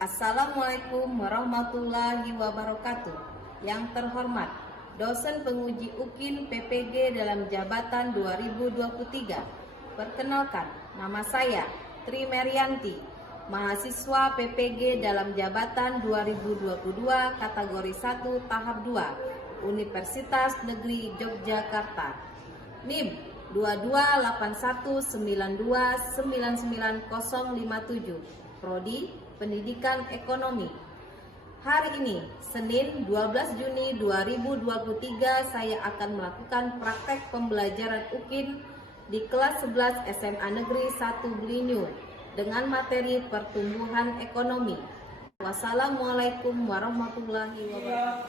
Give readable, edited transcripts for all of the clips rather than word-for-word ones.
Assalamualaikum warahmatullahi wabarakatuh. Yang terhormat, dosen penguji UKIN PPG dalam jabatan 2023. Perkenalkan, nama saya Tri Merianti, mahasiswa PPG dalam jabatan 2022 kategori 1 tahap 2, Universitas Negeri Yogyakarta. NIM 228192999057, Prodi Pendidikan Ekonomi. Hari ini, Senin 12 Juni 2023, saya akan melakukan praktek pembelajaran UKIN di kelas 11 SMA Negeri 1 Belinyur dengan materi pertumbuhan ekonomi. Wassalamualaikum warahmatullahi wabarakatuh.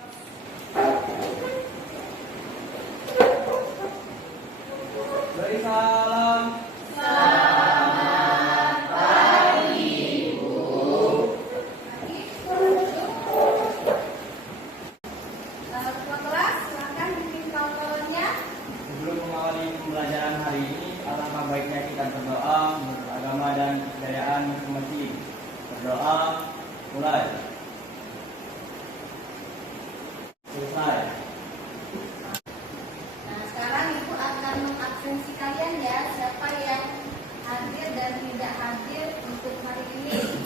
Beri salam. Sebelum mengawali pembelajaran hari ini, alangkah baiknya kita berdoa menurut agama dan kebudayaan masing-masing. Berdoa, mulai. Selesai. Nah, sekarang Ibu akan mengabsensi kalian ya, siapa yang hadir dan tidak hadir untuk hari ini.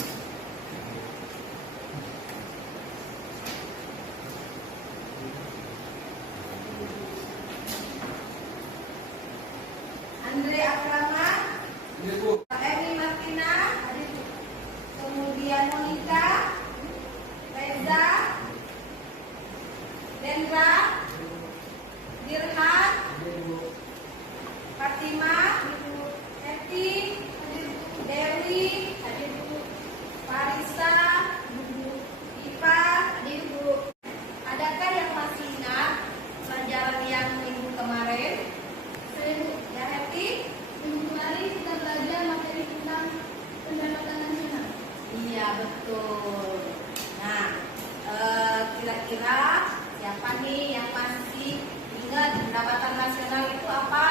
Andre Akrama, Emi Martina, kemudian Monica, Reza, Dendra, Dirhan, Fatima, Eti, Dewi, Farisa, Ipa, adakah yang masih ingat pelajaran yang minggu kemarin? Ya, Happy? Minggu kemarin kita belajar materi tentang pendapatan nasional. Iya, betul. Nah, kira-kira siapa nih yang masih ingat pendapatan nasional itu apa?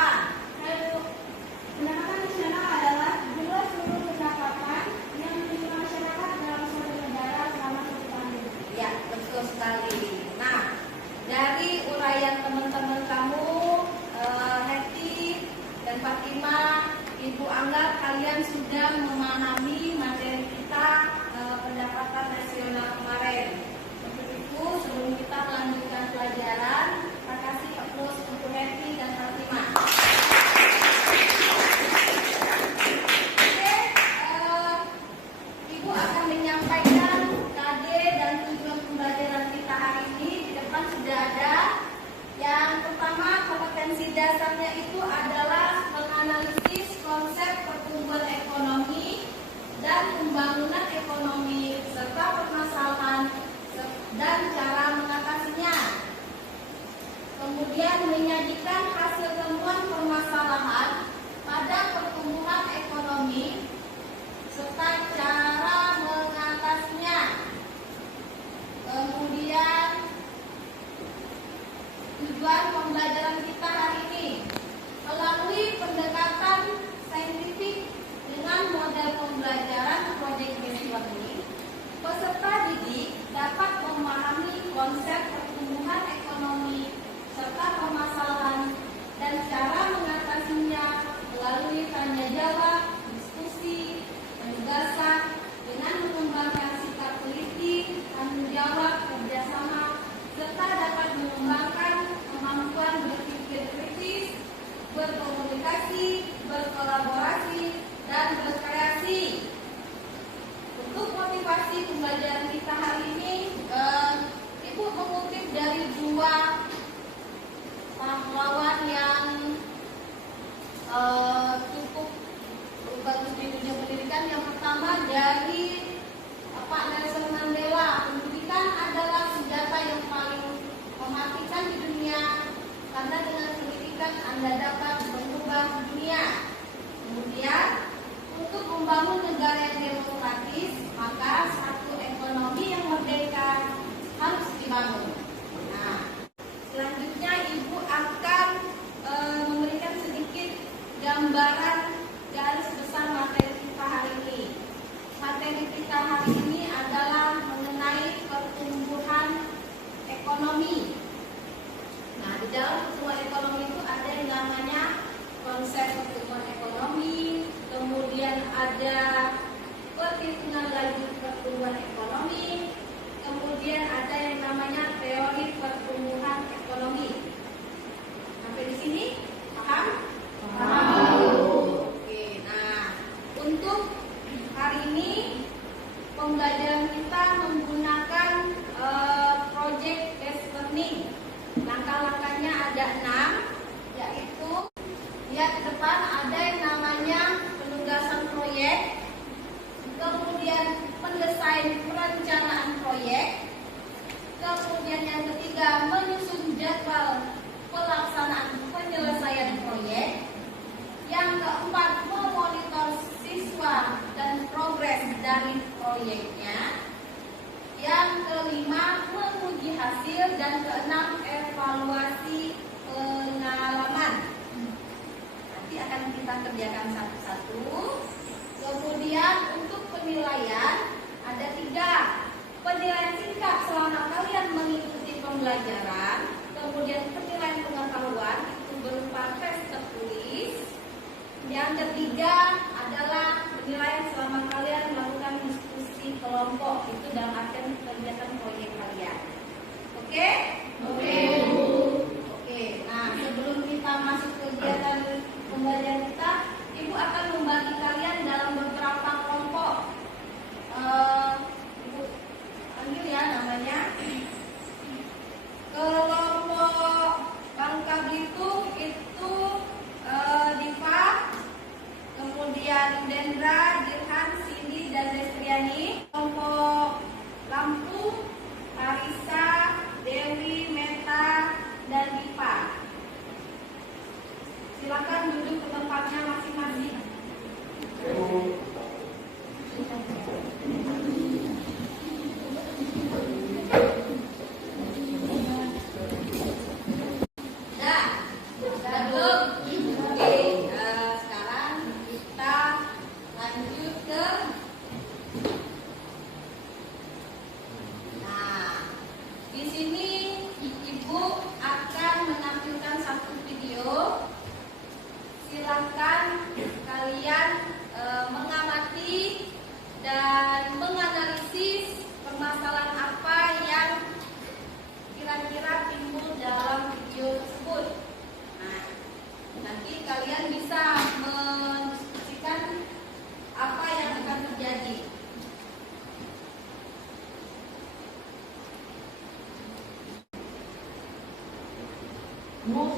Pendapatan nasional adalah jumlah seluruh pendapatan yang diterima masyarakat dalam suatu negara selama satu tahun. Ya, betul sekali. Nah, dari uraian teman-teman kamu, Heti dan Fatima, Ibu anggap kalian sudah memahami materi kita pendapatan nasional kemarin. Untuk itu, sebelum kita melanjutkan pelajaran, kita kasih applause untuk Heti dan Fatima. Ibu akan menyampaikan KD dan tujuan pembelajaran kita hari ini. Di depan sudah ada. Yang pertama, kompetensi dasarnya itu adalah menganalisis konsep pertumbuhan ekonomi dan pembangunan ekonomi serta permasalahan dan cara mengatasinya. Kemudian menyajikan hasil temuan permasalahan pada pertumbuhan ekonomi serta cara mengatasinya. Kemudian tujuan pembelajaran kita hari ini melalui pendekatan saintifik dengan model pembelajaran project based learning, peserta didik dapat memahami konsep pertumbuhan ekonomi serta permasalahan dan cara mengatasinya melalui tanya jawab, diskusi, penugasan dengan mengembangkan sikap teliti, tanggung jawab, kerjasama, serta dapat mengembangkan kemampuan berpikir kritis, berkomunikasi, berkolaborasi, dan berkreasi. Untuk motivasi pembelajaran kita hari ini, Ibu mengutip dari dua pahlawan yang cukup bagus di dunia pendidikan. Yang pertama dari Pak Nelson Mandela, pendidikan adalah senjata yang paling mematikan di dunia karena dengan pendidikan Anda dapat mengubah dunia. Kemudian untuk membangun negara yang demokratis, maka satu ekonomi yang merdeka harus dibangun. Nah, selanjutnya Ibu akan memberikan sedikit gambaran garis besar materi kita hari ini. pertumbuhan ekonomi, kemudian ada yang namanya teori pertumbuhan ekonomi. Sampai di sini paham? Paham. Oke, nah untuk hari ini pembelajaran kita menggunakan project based learning. Langkah-langkahnya ada 6, yaitu lihat di depan ada yang namanya penugasan proyek, kemudian pendesain perencanaan proyek, kemudian yang ketiga menyusun jadwal pelaksanaan penyelesaian proyek, yang keempat memonitor siswa dan progres dari proyeknya, yang kelima menguji hasil, dan keenam evaluasi pengalaman. Nanti akan kita kerjakan satu-satu. Kemudian untuk penilaian ada 3. Penilaian singkat selama kalian mengikuti pembelajaran. Kemudian penilaian pengetahuan itu berupa tes tertulis. Yang ketiga adalah penilaian selama kalian melakukan diskusi kelompok, itu dalam artian kegiatan proyek kalian. Oke? Oke. Oke. Nah, sebelum kita masuk kegiatan pembelajaran kita, Ibu akan membagi kalian dalam beberapa kelompok. Ibu panggil ya namanya. Kelompok Bangka Belitung itu Diva, kemudian Dendra, Dirhan, Cindy, dan Destriani. Kelompok Lampung, Arisa, Dewi, Meta, dan Diva. Silakan duduk ke tempatnya masing-masing. Silakan kalian mengamati dan menganalisis permasalahan apa yang kira-kira timbul dalam video tersebut. Nah, nanti kalian bisa mendiskusikan apa yang akan terjadi. Mas,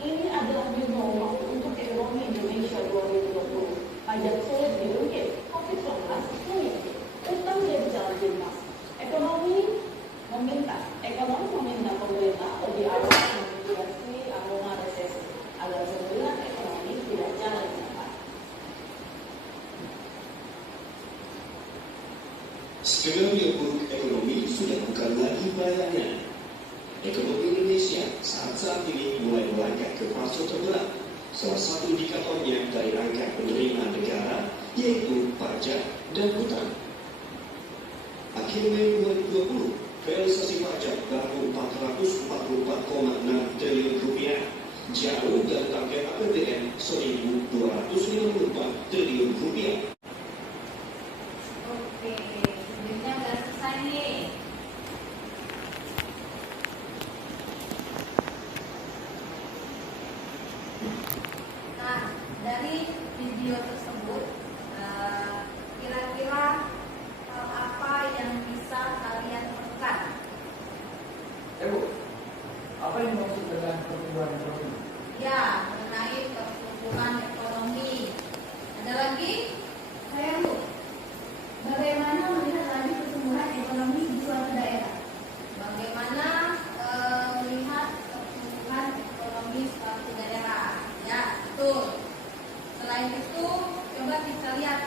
ini adalah new normal untuk ekonomi Indonesia 2020. Pajak sulit diungkit, COVID-19 mengungkit, utang jadi jalan jelas. Ekonomi meminta pemerintah lebih awal memitigasi aroma resesi agar sembilan ekonomi tidak jalan di depan. Skenario buruk ekonomi sudah bukan lagi bayangan. Ekonomi Indonesia saat ini mulai melangkah ke fase terberat. Salah satu indikatornya dari angka penerimaan negara yaitu pajak dan hutang. Akhir Mei 2020, realisasi pajak baru 444,6 triliun rupiah, jauh dari target APBN 1.254 triliun rupiah. Oke, videonya udah selesai nih. Nah, dari video tersebut kira-kira apa yang bisa kalian lakukan? Bu, apa yang maksud dengan pertumbuhan ekonomi? Ya, mengenai pertumbuhan ekonomi. Ada lagi? Saya Bu, bagaimana melihat laju pertumbuhan ekonomi di suatu daerah? Bagaimana melihat pertumbuhan ekonomi suatu daerah? Ya, betul. Selain itu, coba kita lihat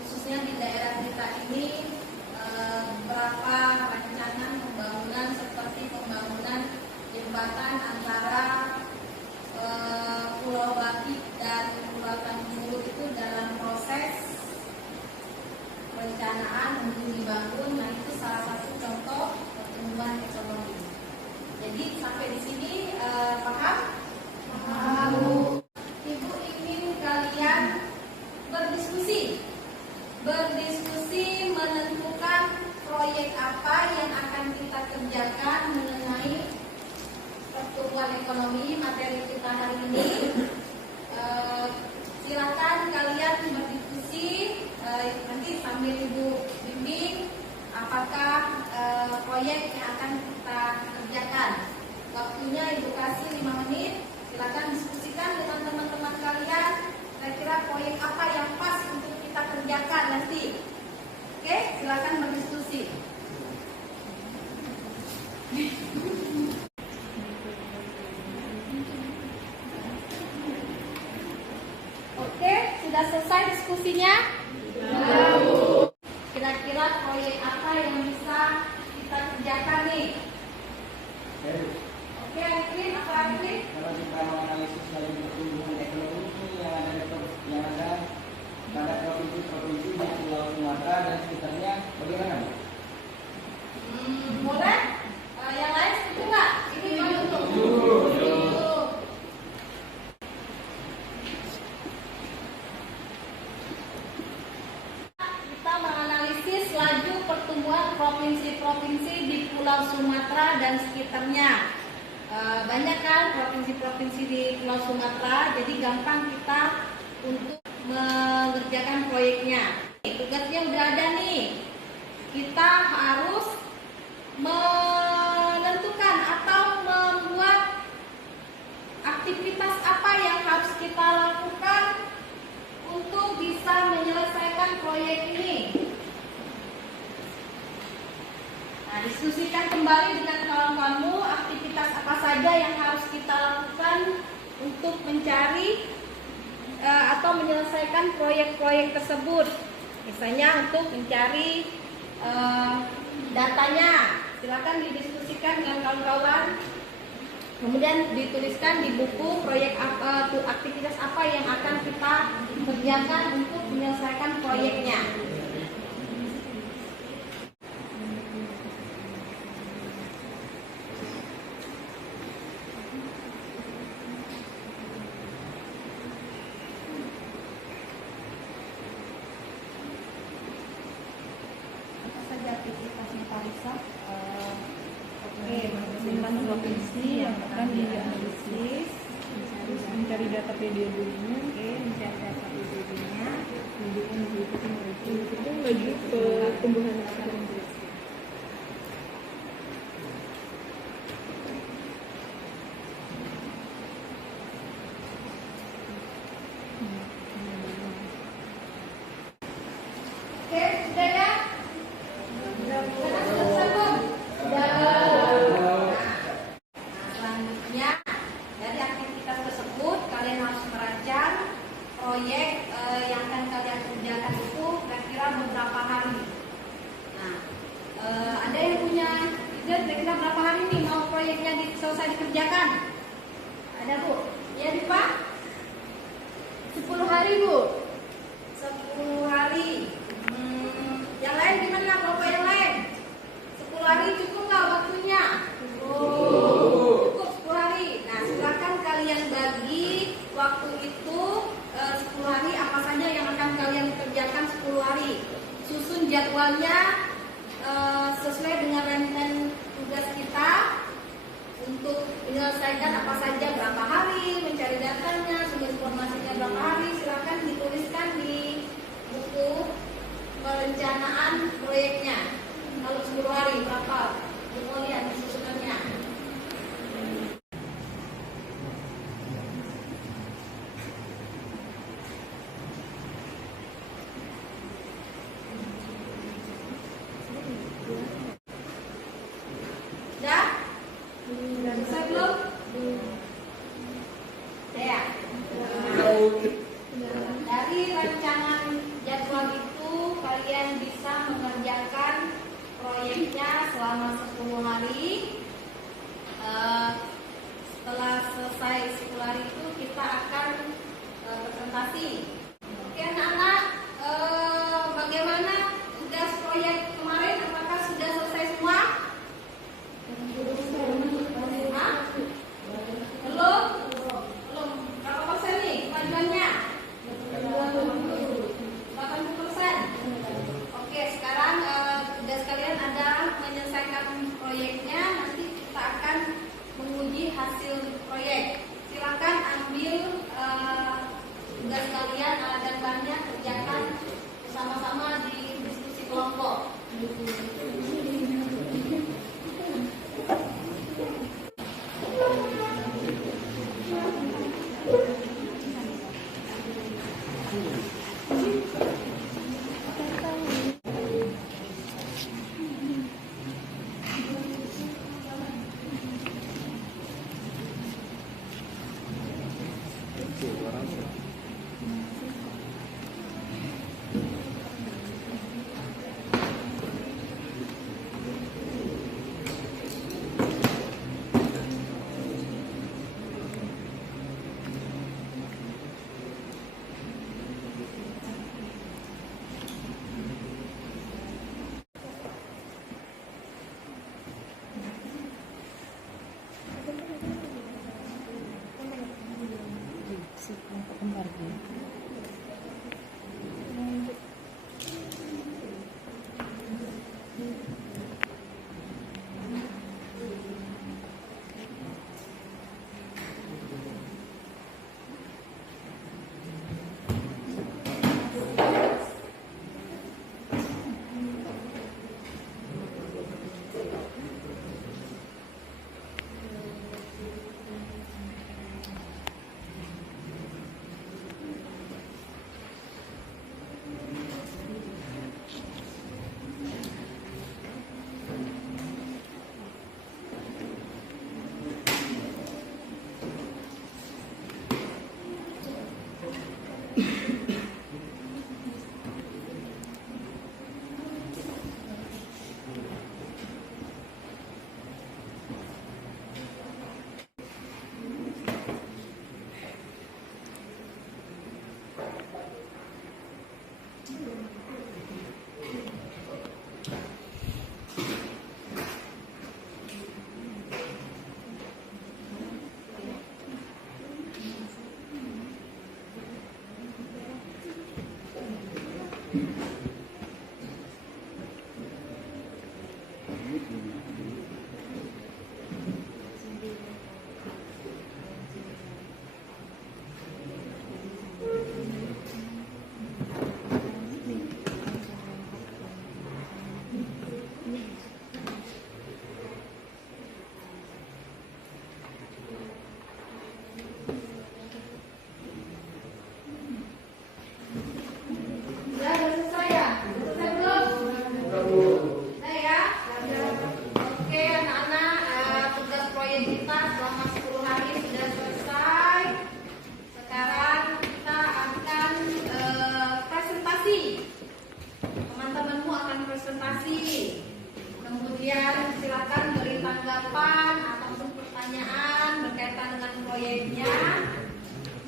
khususnya di daerah kita ini berapa rencana pembangunan seperti pembangunan jembatan antara Pulau Baki dan Pulau Tanjung itu dalam proses perencanaan untuk dibangun. Nah, itu salah satu contoh pertumbuhan ekonomi. Jadi sampai di sini paham? Paham. Ibu ingin kalian berdiskusi proyek apa yang akan kita kerjakan mengenai pertumbuhan ekonomi materi kita hari ini. Silakan kalian berdiskusi nanti sambil Ibu bimbing apakah proyek yang akan kita kerjakan. Waktunya Ibu kasih 5 menit. Silakan diskusikan dengan teman-teman kalian kira-kira proyek apa yang pas untuk kita kerjakan nanti. Oke, silakan berdiskusi. Oke, sudah selesai diskusinya? Kira-kira proyek apa yang bisa kita kerjakan nih? Oke, Alvin, apa Alvin? Kalau kita menganalisis laju pertumbuhan ekonomi yang ada pada provinsi-provinsi di Pulau Sumatera dan sekitarnya, bagaimana? Boleh? Yang lain setuju nggak? Ini baru untuk kita menganalisis laju pertumbuhan provinsi-provinsi di Pulau Sumatera dan sekitarnya. Banyak kan provinsi-provinsi di Pulau Sumatera, jadi gampang kita untuk mengerjakan proyeknya. Tugasnya udah ada nih. Kita harus menentukan atau membuat aktivitas apa yang harus kita lakukan untuk bisa menyelesaikan proyek ini. Nah, diskusikan kembali dengan kawan-kawanmu aktivitas apa saja yang harus kita lakukan untuk mencari atau menyelesaikan proyek-proyek tersebut. Misalnya untuk mencari datanya, silakan didiskusikan dengan kawan-kawan. Kemudian dituliskan di buku proyek apa, aktivitas apa yang akan kita kerjakan untuk menyelesaikan proyeknya. Aktivitasnya Pak Risa, masing-masing provinsi yang akan dianalisis, terus mencari data PDB-nya, mencari data PDB-nya, kemudian itu lagi pertumbuhan ekonomi. Oke, sudah ya? Selanjutnya dari aktivitas tersebut kalian harus merancang proyek yang akan kalian kerjakan itu kira-kira beberapa hari. Nah, ada yang punya ide kira-kira berapa hari nih mau proyeknya selesai dikerjakan? Ada Bu? Ya Pak? 10 hari Bu. 10 hari. Yang lain gimana Bapak yang lain? 10 hari cukup nggak waktunya? Cukup 10 hari. Nah, silakan kalian bagi waktu itu 10 hari apa saja yang akan kalian kerjakan 10 hari. Susun jadwalnya sesuai dengan rangkaian tugas kita untuk menyelesaikan apa saja berapa hari, mencari datanya, sumber informasinya berapa hari. Silakan dituliskan di buku perencanaan proyeknya. Kalau 10 hari berapa? Kita lihat susunannya. Sudah? Bisa belum? Ya. Dari rancangan jadwal itu kalian bisa mengerjakan proyeknya selama 10 hari. Setelah selesai 10 hari itu kita akan presentasi. Oke anak-anak, bagaimana tugas proyek kemarin? Apakah sudah selesai semua? Belum? Berapa persen nih kemajuannya? 80%. Oke, sekarang tugas kalian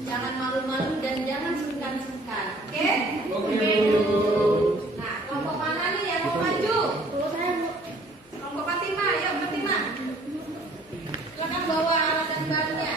Jangan malu-malu dan jangan sungkan-sungkan. Oke? Oke. Nah, kelompok mana nih yang mau maju? Kelompok Fatima, ayo Fatima. Silakan bawa alat dan bahannya.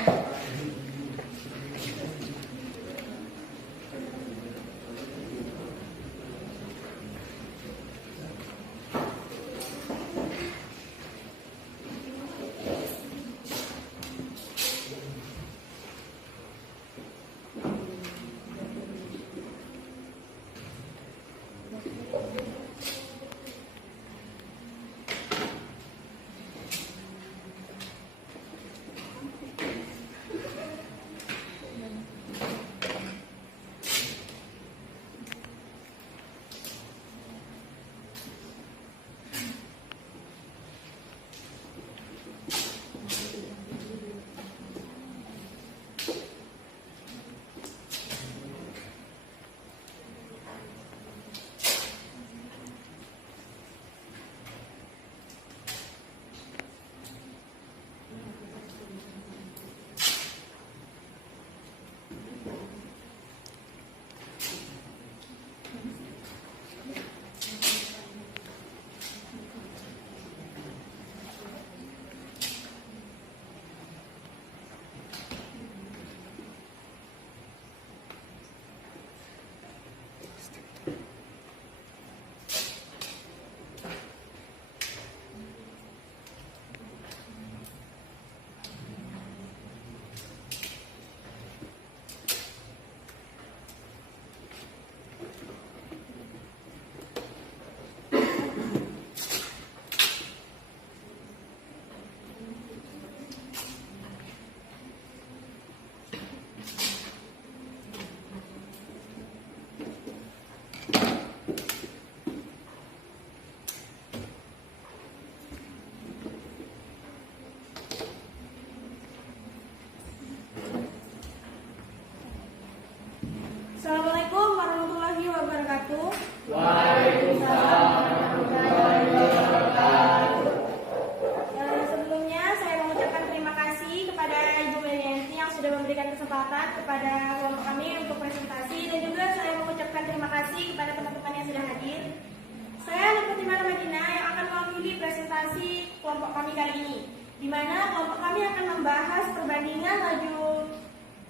kelompok kami kali ini, di mana kelompok kami akan membahas perbandingan laju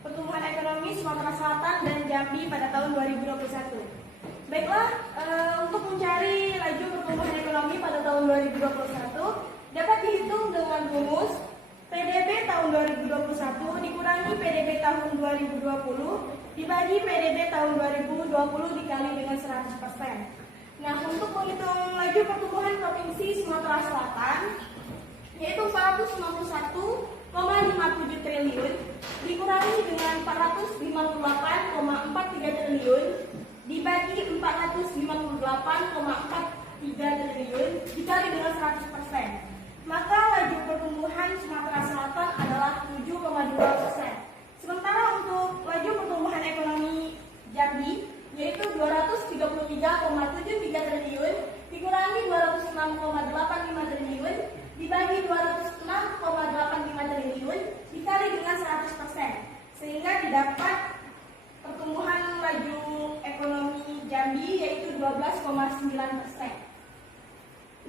pertumbuhan ekonomi Sumatera Selatan dan Jambi pada tahun 2021. Baiklah, untuk mencari laju pertumbuhan ekonomi pada tahun 2021 dapat dihitung dengan rumus PDB tahun 2021 dikurangi PDB tahun 2020 dibagi PDB tahun 2020 dikali dengan 100%. Nah, untuk menghitung laju pertumbuhan Provinsi Sumatera Selatan yaitu 491,57 triliun dikurangi dengan 458,43 triliun dibagi 458,43 triliun dikali dengan 100%. Maka laju pertumbuhan Sumatera Selatan adalah 7,2%. Sementara untuk laju pertumbuhan ekonomi Jambi yaitu 233,73 triliun dikurangi 206,85 triliun dibagi 206,85 triliun dikali dengan 100%, sehingga didapat pertumbuhan laju ekonomi Jambi yaitu 12,9%.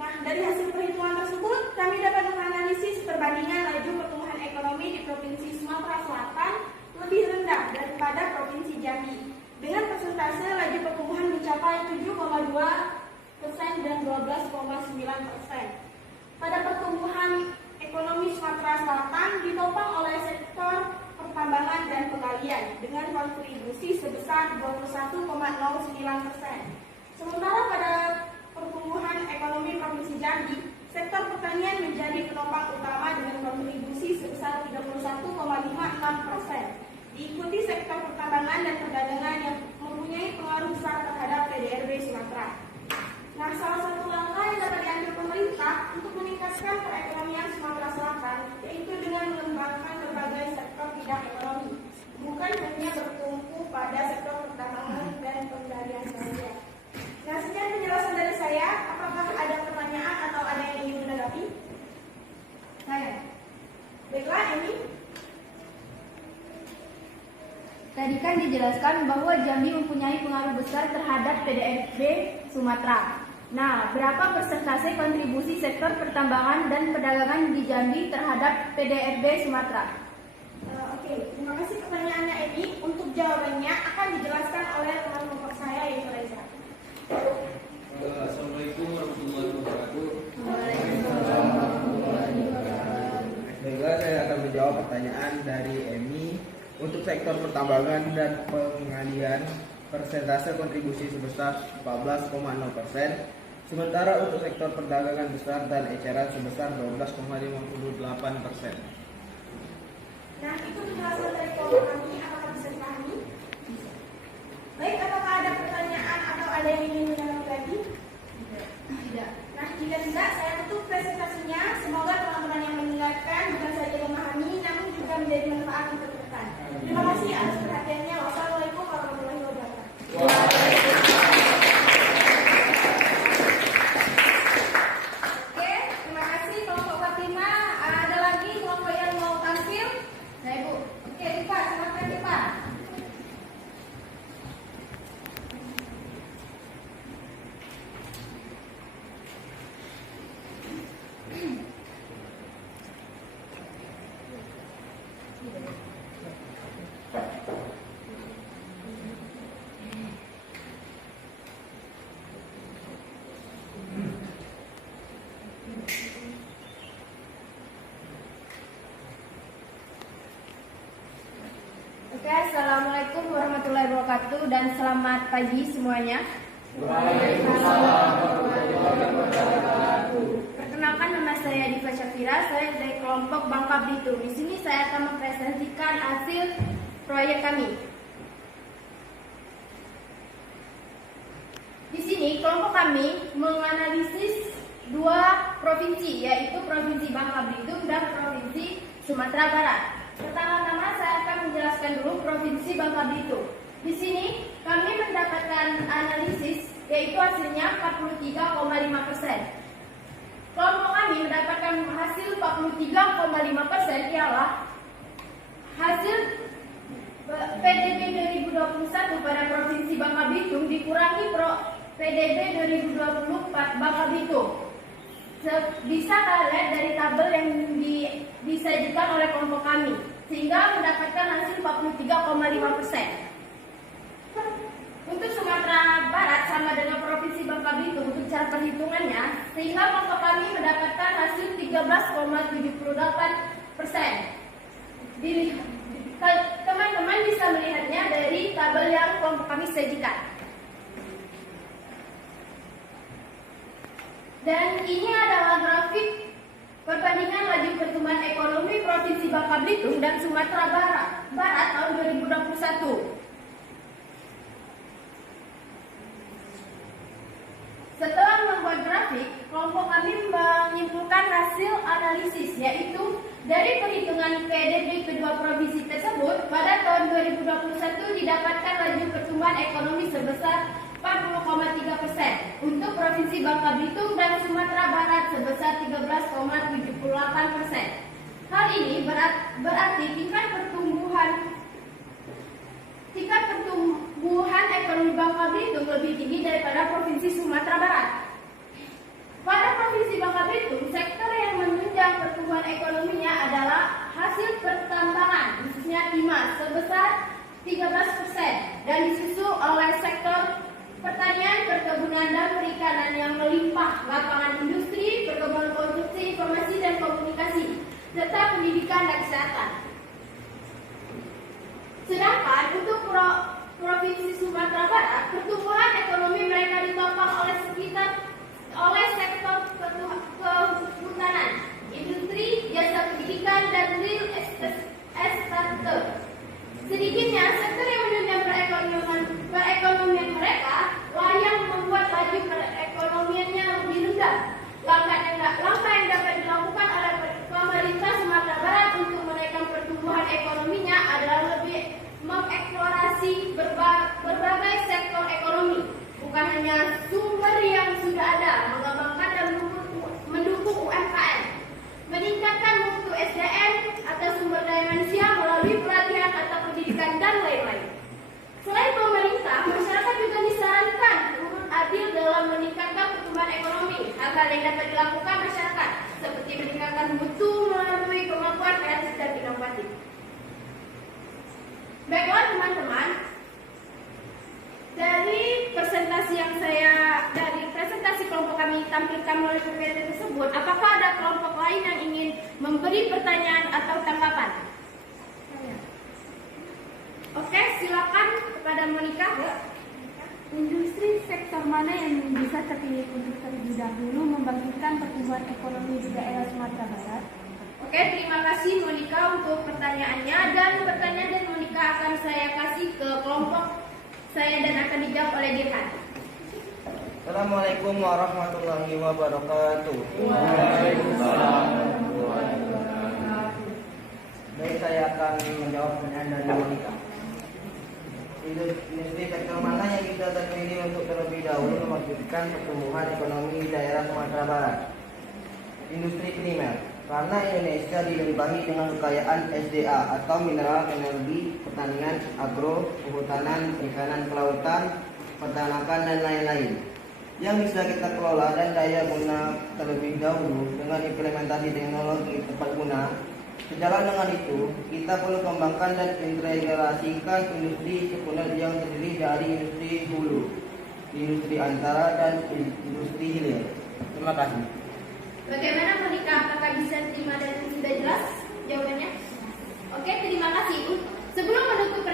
Nah, dari hasil perhitungan tersebut kami dapat menganalisis perbandingan laju pertumbuhan ekonomi di Provinsi Sumatera Selatan lebih rendah daripada Provinsi Jambi dengan persentase laju pertumbuhan mencapai 7,2% dan 12,9%. Pada pertumbuhan ekonomi Sumatera Selatan ditopang oleh sektor pertambangan dan penggalian dengan kontribusi sebesar 21,09%. Sementara pada pertumbuhan ekonomi Provinsi Jambi, sektor pertanian menjadi penopang utama dengan kontribusi sebesar 31,56%. Diikuti sektor pertambangan dan perdagangan yang mempunyai pengaruh besar terhadap PDRB Sumatera. Nah, salah satu langkah yang dapat diambil pemerintah untuk meningkatkan perekonomian Sumatera Selatan yaitu dengan mengembangkan berbagai sektor bidang ekonomi, bukan hanya bertumpu pada sektor pertambangan dan penggalian saja. Nah, sekian penjelasan dari saya. Apakah ada pertanyaan atau ada yang ingin menanggapi? Saya. Baiklah, ini. Tadi kan dijelaskan bahwa Jambi mempunyai pengaruh besar terhadap PDRB Sumatera. Nah, berapa persentase kontribusi sektor pertambangan dan perdagangan di Jambi terhadap PDRB Sumatera? Oke, terima kasih pertanyaannya ini. Untuk jawabannya akan dijelaskan oleh teman kelompok saya yaitu Reza. Assalamualaikum warahmatullahi wabarakatuh. Baiklah, saya akan menjawab pertanyaan dari Emi. Untuk sektor pertambangan dan pengalian, persentase kontribusi sebesar 14,0%. Sementara untuk sektor perdagangan besar dan eceran sebesar 12,58%. Nah, itu penjelasan dari kelompok kami. Apakah bisa dipahami? Baik, apakah ada pertanyaan atau ada yang ingin menanggapi lagi? Tidak. Nah, jika tidak, saya tutup presentasinya. Semoga teman-teman yang mendengarkan bukan saja memahami, namun juga menjadi manfaat untuk rekan. Terima kasih atas perhatiannya. Wassalamualaikum warahmatullahi wabarakatuh. Oke, terima kasih kelompok Fatima. Ada lagi kelompok yang mau tampil? Nah, Ibu. Oke, Rifa, silakan Rifa. Oke, assalamualaikum warahmatullahi wabarakatuh dan selamat pagi semuanya. Perkenalkan, nama saya Diva Syafira, saya dari kelompok Bangka Belitung. Di sini saya akan mempresentasikan hasil proyek kami. Di sini kelompok kami menganalisis dua provinsi, yaitu Provinsi Bangka Belitung dan Provinsi Sumatera Barat. Pertama-tama saya akan menjelaskan dulu Provinsi Bangka Belitung. Di sini kami mendapatkan analisis yaitu hasilnya 43,5%. Kelompok kami mendapatkan hasil 43,5% ialah hasil PDB 2021 pada Provinsi Bangka Belitung dikurangi PDB 2024 Bangka Belitung. Bisa kalian lihat dari tabel yang disajikan oleh kelompok kami, sehingga mendapatkan hasil 43,5%. Untuk Sumatera Barat sama dengan Provinsi Bangka Belitung untuk cara perhitungannya, sehingga kelompok kami mendapatkan hasil 13,78%. Teman-teman bisa melihatnya dari tabel yang kelompok kami sajikan. Dan ini adalah grafik perbandingan laju pertumbuhan ekonomi Provinsi Bangka Belitung dan Sumatera Barat tahun 2021. Setelah membuat grafik, kelompok kami menyimpulkan hasil analisis, yaitu dari perhitungan PDB kedua provinsi tersebut, pada tahun 2021 didapatkan laju pertumbuhan ekonomi sebesar 40,3%, untuk Provinsi Bangka Belitung dan Sumatera Barat sebesar 13,78%. Hal ini berarti tingkat pertumbuhan ekonomi Bangka Belitung lebih tinggi daripada Provinsi Sumatera Barat. Pada Provinsi Bangka Belitung, sektor yang menunjang pertumbuhan ekonominya adalah hasil pertambangan, khususnya timah, sebesar 13%, dan disusul oleh sektor pertanian, perkebunan, dan perikanan yang melimpah, lapangan industri, perkebunan konstruksi, informasi dan komunikasi, serta pendidikan dan kesehatan. Sedangkan untuk Provinsi Sumatera Barat, pertumbuhan ekonomi mereka ditopang oleh sektor kehutanan, industri, jasa pendidikan, dan real estate. Sedikitnya, sektor yang menunjang perekonomian mereka lah yang membuat laju perekonomiannya lebih rendah. Langkah yang dapat dilakukan oleh pemerintah Sumatera Barat untuk menaikkan pertumbuhan ekonominya adalah lebih mengeksplorasi berbagai sektor ekonomi, bukan hanya sumber yang sudah ada, mengembangkan dan mendukung UMKM, meningkatkan mutu SDM atau sumber daya manusia melalui pelatihan atau pendidikan dan lain-lain. Selain pemerintah, masyarakat juga disarankan turut adil dalam meningkatkan pertumbuhan ekonomi. Hal-hal yang dapat dilakukan masyarakat seperti meningkatkan mutu melalui kemampuan kreatif dan inovatif. Baiklah teman-teman, dari presentasi kelompok kami tampilkan melalui PPT tersebut, apakah ada kelompok lain yang ingin memberi pertanyaan atau tanggapan? Oke, silakan kepada Monica. Industri sektor mana yang bisa terpilih untuk terlebih dahulu membangkitkan pertumbuhan ekonomi di daerah Sumatera Barat? Oke, terima kasih Monica untuk pertanyaannya, dan pertanyaan dari Monica akan saya kasih ke kelompok saya dan akan dijawab oleh Dirhan. Assalamualaikum warahmatullahi wabarakatuh. Waalaikumsalam. Baik, saya akan menjawab pertanyaan dari Monica. Industri sektor mana yang bisa terpilih untuk terlebih dahulu membangkitkan pertumbuhan ekonomi di daerah Sumatera Barat? Industri primer. Karena Indonesia dilimpahi dengan kekayaan SDA atau mineral, energi, pertanian, agro, kehutanan, perikanan, kelautan, peternakan, dan lain-lain yang bisa kita kelola dan daya guna terlebih dahulu dengan implementasi teknologi tepat guna. Sejalan dengan itu, kita perlu kembangkan dan integrasikan industri sekunder yang terdiri dari industri hulu, industri antara, dan industri hilir. Terima kasih. Bagaimana Monica? Apakah bisa terima dan sudah jelas jawabannya? Oke, terima kasih. Sebelum menutup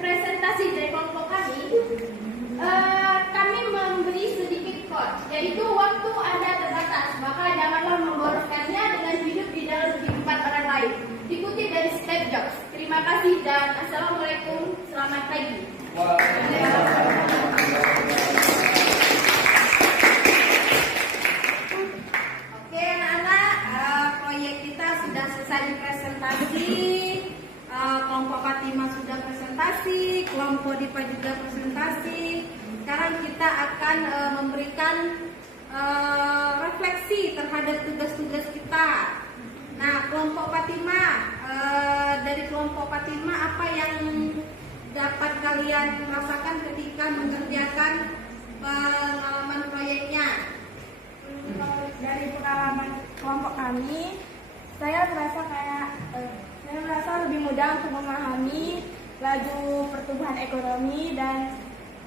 presentasi dari kelompok kami, kami memberi sedikit quote, yaitu waktu Anda terbatas, maka janganlah memboroskannya dengan hidup di dalam kehidupan orang lain. Dikutip dari Steve Jobs. Terima kasih dan assalamualaikum, selamat pagi. Oke anak-anak, proyek kita sudah selesai presentasi. Kelompok Fatima sudah presentasi, kelompok Dipa juga presentasi. Sekarang kita akan memberikan refleksi terhadap tugas-tugas kita. Nah, kelompok Fatima, dari kelompok Fatima apa yang dapat kalian rasakan ketika mengerjakan pengalaman proyeknya? kami, saya merasa lebih mudah untuk memahami laju pertumbuhan ekonomi dan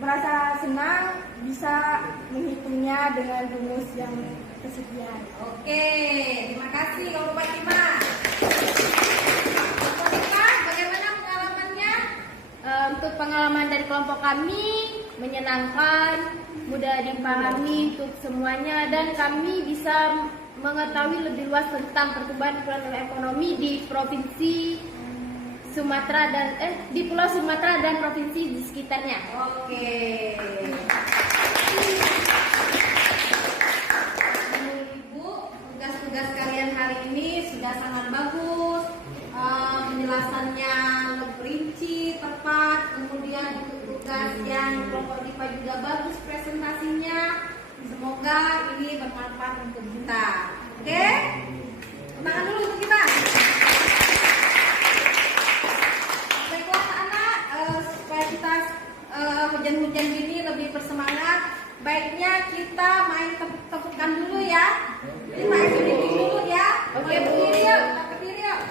merasa senang bisa menghitungnya dengan rumus yang tersedia. Oke, terima kasih kelompok Fatima. Bagaimana pengalamannya? Untuk pengalaman dari kelompok kami menyenangkan, mudah dipahami untuk semuanya, dan kami bisa mengetahui lebih luas tentang pertumbuhan ekonomi di provinsi Sumatera dan di Pulau Sumatera dan provinsi di sekitarnya. Oke. Ibu, tugas-tugas kalian hari ini sudah sangat bagus. Penjelasannya lebih rinci, tepat. Kemudian untuk tugas yang kelompok IPA juga bagus presentasinya. Semoga ini bermanfaat untuk kita. Oke? Tangan dulu untuk kita. Baiklah anak, supaya kita hujan-hujan gini lebih bersemangat, baiknya kita main tepuk-tepukan dulu ya. Jadi main dulu ya. Oke, berdiri yuk, berdiri yuk.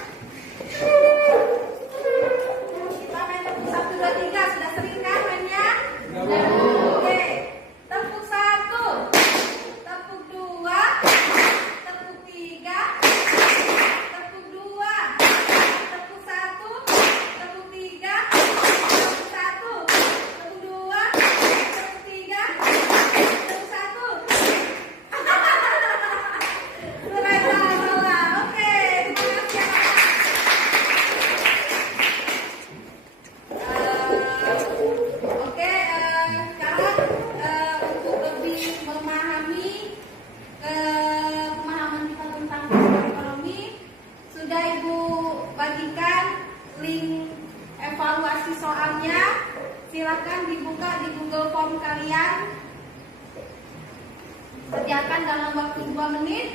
Kita main tepuk 1, 2, 3. Sudah sering kan mainnya? Oke. Tepuk 1, tepuk 2, tepuk 3, tepuk 2, tepuk 1, tepuk 3, tepuk 1, tepuk 2, tepuk 3, tepuk 1. Salah. Oke, terima kasih Oke, sekarang untuk lebih memahami pemahaman kita tentang ekonomi, sudah Ibu bagikan link evaluasi soalnya. Silakan dibuka di Google Form kalian. Kerjakan dalam waktu 2 menit.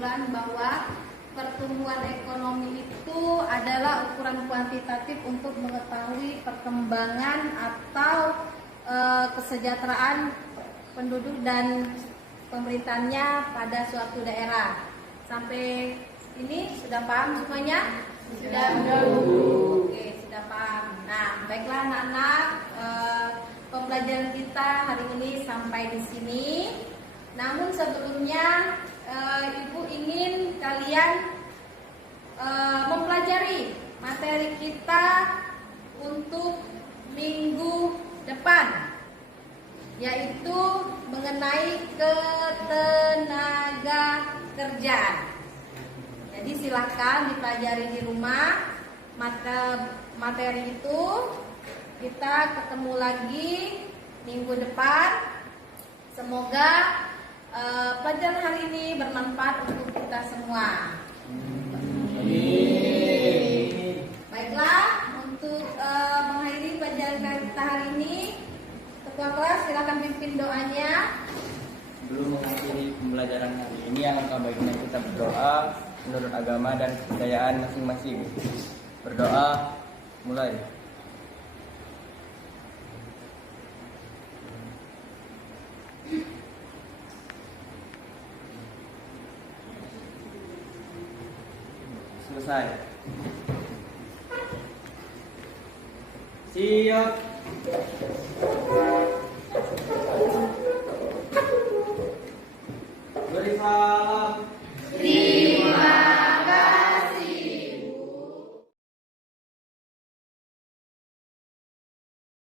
kesimpulan bahwa pertumbuhan ekonomi itu adalah ukuran kuantitatif untuk mengetahui perkembangan atau kesejahteraan penduduk dan pemerintahannya pada suatu daerah. Sampai ini sudah paham semuanya? Sudah. Oke, sudah paham. Nah, baiklah anak-anak, pembelajaran kita hari ini sampai di sini. Namun sebelumnya Ibu ingin kalian mempelajari materi kita untuk minggu depan, yaitu mengenai ketenaga kerjaan. Jadi silakan dipelajari di rumah materi itu. Kita ketemu lagi minggu depan. Semoga pelajaran hari ini bermanfaat untuk kita semua. Baiklah, untuk mengakhiri pelajaran kita hari ini, Ketua kelas silakan pimpin doanya. Sebelum mengakhiri pembelajaran hari ini, alangkah baiknya kita berdoa menurut agama dan kepercayaan masing-masing. Berdoa, mulai. Selesai. Siap. Beri salam.